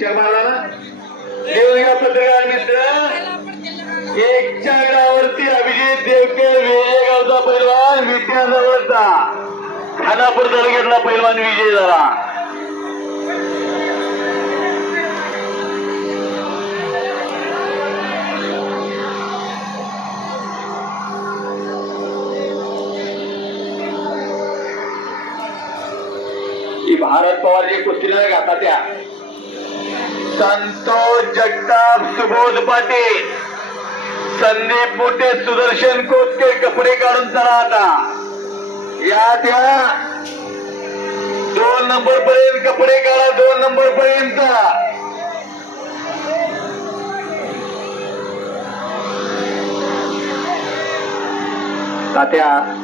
Picture मारला ना. देवया पत्रकार मित्र. एकच्या गावावरती अभिजित देवके वेगावचा पैलवान विद्याजवळचा खानापूर तालुक्यातला पैलवान विजय झाला. भारत पवार जे कुस्तीला घातात त्या. संतोष जगताप सुबोध पाटील. संदीप मोठे सुदर्शन कोटके कपडे काढून चला आता. या त्या. दोन नंबर पर्यंत कपडे काढा दोन नंबर पर्यंत. तात्या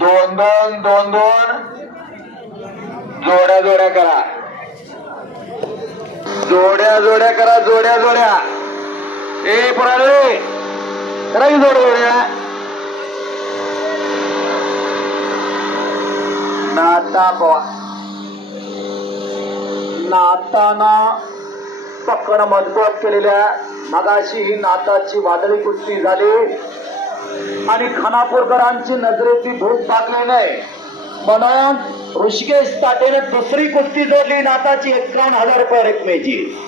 दोन दोन दोन दोन. जोड्या जोड्या करा. जोड्या जोड्या करा जोड्या जोड्या. ए पराळे करा की जोड्या जोड्या. नाता पवा. नाताना पकड मजबूत केलेल्या मगाशी ही नाताची वादळी कुस्ती झाली. आणि खानापूरकरांची नजरेची भूक भागली नाही. म्हणून ऋषिकेश ताटेने दुसरी कुस्ती जोडली नाताची एकावन्न हजार रुपये रकमेची.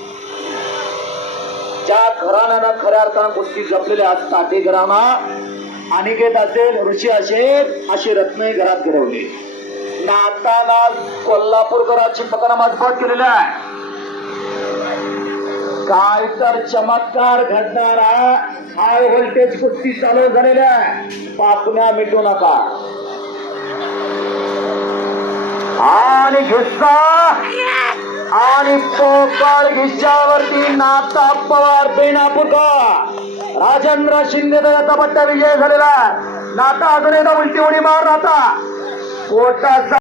ज्या घराण्यानं खऱ्या अर्थानं कुस्ती जपलेल्या आज ताटे घराना अनिकेत असेल ऋषी असेल अशी रत्नही घरात घडवली. नाताना कोल्हापूरकरांची पकडा मजबूत केलेली आहे. काय तर चमत्कार घडणारा हाय व्होल्टेज कुस्ती चालू झालेल्या पापण्या मिटू नका. आणि घिस्सा आणि पोकळ घिस्सावरती नाता पवार बेनापूरकर. राजेंद्र शिंदे पट्टा विजय झालेला नाता अजून एकदा उलटी उडी मार नाता पोटाचा